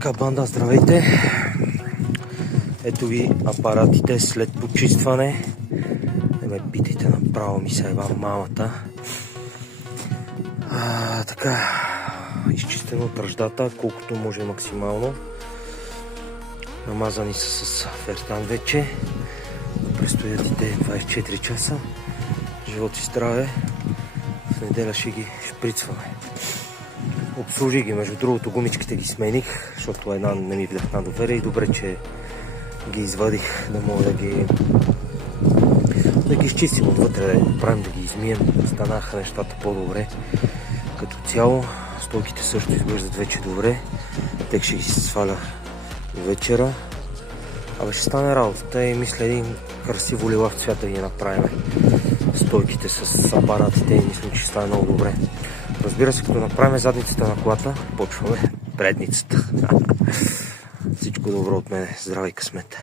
Така, банда, здравейте! Ето ви апаратите след почистване. Не ме питайте, направо ми се еба мамата. Така, изчистено от ръждата, колкото може максимално. Намазани са с фертан вече. Престоят и те 24 часа. Живот и здраве. В неделя ще ги шприцваме. Обслужих ги, между другото гумичките ги смених, защото една не ми вдъхна доверие и добре, че ги извадих, да мога да ги изчистим отвътре, да ги правим, да ги измием. Станаха нещата по-добре. Като цяло, стойките също изглеждат вече добре. Тек ще ги сваля вечера. Абе ще стане работата и мисля един красиво лилав цвят да ги направим. Стойките с апаратите и мисля, че ще стане много добре. Разбира се, като направим задницата на колата, почваме предницата. Всичко добро от мене. Здравей, късмет!